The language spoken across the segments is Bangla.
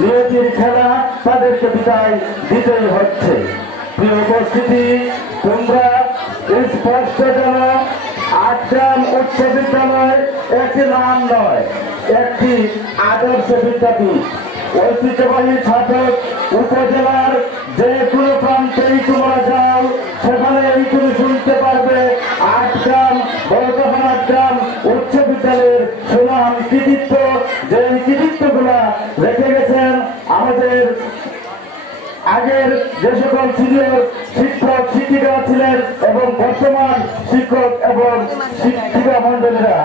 নিয়তির খেলা তাদেরকে বিদায় দিতেই হচ্ছে। প্রিয় উপস্থিতি, তোমরা স্পষ্ট জানো আটগ্রাম উচ্চ বিদ্যালয় একটি নাম নয়, একটি আদর্শ বিদ্যাপীঠ। ঐতিহ্যবাহী ছাত্র উপজেলার যে কোনো প্রান্তেই তোমরা যাও, সেখানেই তুমি শুনতে পারবে আটগ্রাম বড়গ্রাম আটগ্রাম উচ্চ বিদ্যালয়ের সুনাম কৃতিত্ব, যে কৃতিত্বগুলা রেখে গেছেন আমাদের আগের যে সকল সিনিয়র শিক্ষক শিক্ষিকা ছিলেন এবং বর্তমান শিক্ষক এবং শিক্ষিকা মন্ডলীরা,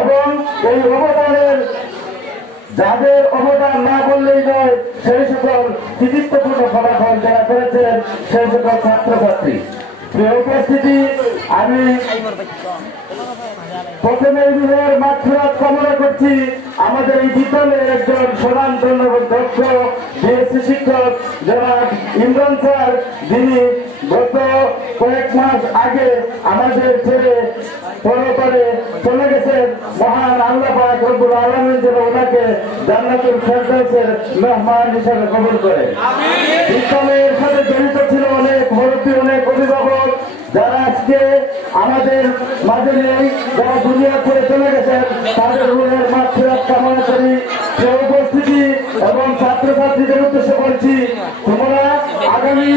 এবং এই অবদানের যাদের অবদান না বললেই নয়, সেই সকল কৃতিত্বপূর্ণ ফলাফল যারা করেছেন সেই সকল ছাত্রছাত্রী। প্রিয় উপস্থিতি, আমি প্রথমে এই বিভাগের মাঠফেরাত কামনা করছি আমাদের এই বিদ্যালয়ের একজন স্বনামধন্য এবং দক্ষ বিএসসি শিক্ষক জনাব ইমরান স্যার, যিনি গত কয়েক মাস আগে আমাদের ছেড়ে পরপারে চলে গেছেন। মহান আল্লাহ পাক রব্বুল আলামিন যেন ওনাকে জান্নাতুল ফেরদাউসের মেহমান হিসেবে কবুল করে। বিদ্যালয়ের সাথে জড়িত ছিল অনেক মুরব্বী, অনেক অভিভাবক, যারা আজকে আমাদের মাঝে নেই, যারা দুনিয়া ছেড়ে চলে গেছেন, তাদের রুহের মাগফিরাত কামনা করি। সেই উপস্থিতি এবং ছাত্রছাত্রীদের উদ্দেশ্যে বলছি, তোমরা আগামী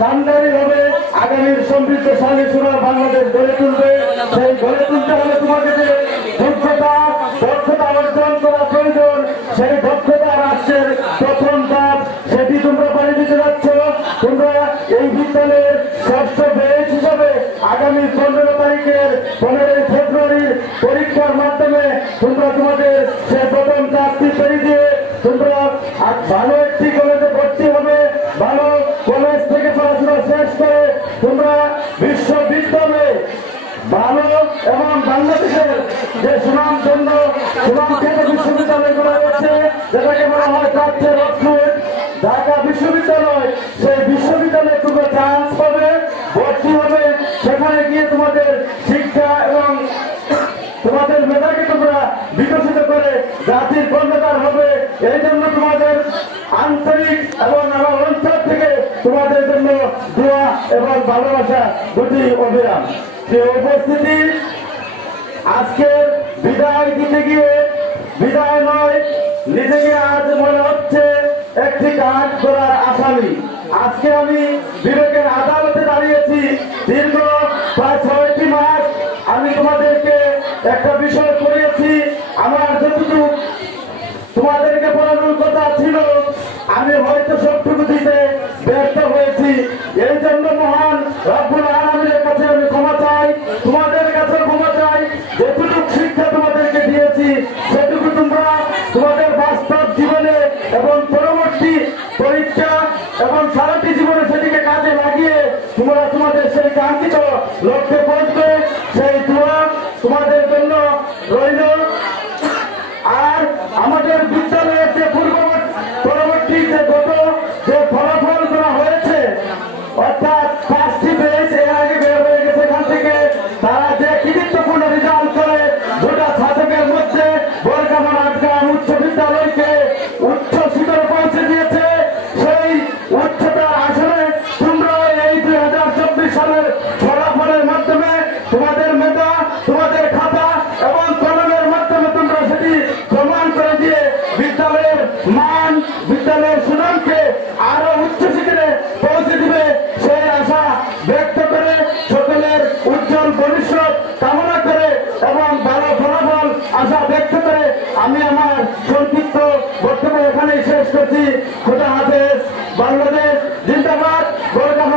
কান্দারি হবে, আগামীর সমৃদ্ধ শালীন বাংলাদেশ গড়ে তুলবে। সেই গড়ে তুলতে হলে তোমাকে যে দক্ষতা অর্জন করা প্রয়োজন, সেই দক্ষতা রাষ্ট্রের প্রথম ধাপ, সেটি তোমরা পাড়ি দিতে যাচ্ছ। তোমরা এই বিদ্যালয়ের ষষ্ঠ ব্যাচ হিসাবে আগামী 15 ফেব্রুয়ারির পরীক্ষার মাধ্যমে তোমরা তোমাদের সে প্রথম চাকরি তৈরি দিয়ে তোমরা ভালো একটি কলেজে ভর্তি হবে। ভালো কলেজ থেকে পড়াশোনা শেষ করে তোমরা বিশ্ববিদ্যালয়ে ভালো এবং বাংলাদেশের যে সুনামধন্য সুনামখ্যাত বিশ্ববিদ্যালয়গুলো রয়েছে, যেটাকে বলা হয় প্রাচ্যের অক্সফোর্ড, ঢাকা বিশ্ববিদ্যালয়, সেই বিশ্ববিদ্যালয়ে তোমরা চান্স পাবে, ভর্তি হবে। সেখানে গিয়ে তোমাদের শিক্ষা এবং তোমাদের মেধাকে তোমরা বিকশিত করে জাতির কর্ণধার হবে। এই জন্য তোমাদের আন্তরিক এবং আমার অঞ্চল থেকে তোমাদের জন্য দোয়া এবং ভালোবাসা দুটি অবিরাম। যে উপস্থিতি, আজকের বিদায় দিতে গিয়ে বিদায় নয়, নিজেকে আজ মনে হচ্ছে একটি কাজ করার আসামি। আজকে আমি বিবেকের আদালতে দাঁড়িয়েছি। দীর্ঘ প্রায় 6টি মাস আমি তোমাদেরকে একটা বিষয় পড়িয়েছি। আমার যতটুকু তোমাদেরকে পড়ানোর কথা ছিল, আমি হয়তো সবটুকু দিতে ব্যর্থ হয়েছি। এই জন্য মহান রব্বুল আলামিনের কাছে আমি ক্ষমা চাই, তোমাদের কাছে ক্ষমা চাই। যেটুকু শিক্ষা তোমাদেরকে দিয়েছি, সেটুকু তোমরা তোমাদের বাস্তব জীবনে এবং পরবর্তী পরীক্ষা এবং সারাটি জীবনে সেটিকে কাজে লাগিয়ে তোমরা তোমাদের সেই কাঙ্ক্ষিত লক্ষ্যে পৌঁছবে, সেই দোয়া তোমাদের জন্য রইল। আর আমাদের বিদ্যালয়ের যে পরবর্তী যে ফলাফল করা হয়েছে, অর্থাৎ 5টি ব্যাচ এর আগে বের হয়ে গেছে এখান থেকে, তারা যে কৃতিত্বপূর্ণ রেজাল্ট করে গোটা ছাত্রদের মধ্যে বড়গ্রাম আটগ্রাম উচ্চ বিদ্যালয়কে উচ্চ শিখরে পৌঁছে দিয়েছে। সেই উচ্চতার আসলে তোমরা এই 2024 সালের ফলাফলের মাধ্যমে তোমাদের মেধা, তোমাদের খাতা এবং কলমের মাধ্যমে তোমরা সেটি প্রমাণ করে দিয়ে বিদ্যালয়ের মান, বিদ্যালয়ের সুনামকে আরো উচ্চ শিখরে পৌঁছে দিবে, সেই আশা ব্যক্ত করে সকলের উজ্জ্বল ভবিষ্যৎ কামনা করে এবং ভালো ফলাফল আশা ব্যক্ত করে আমি আমার সংক্ষিপ্ত বক্তব্য এখানেই শেষ করছি। খোদা হাফেজ। বাংলাদেশ জিন্দাবাদ। বড়গ্রাম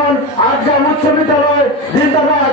আটগ্রাম উচ্চ বিদ্যালয় জিন্দাবাদ।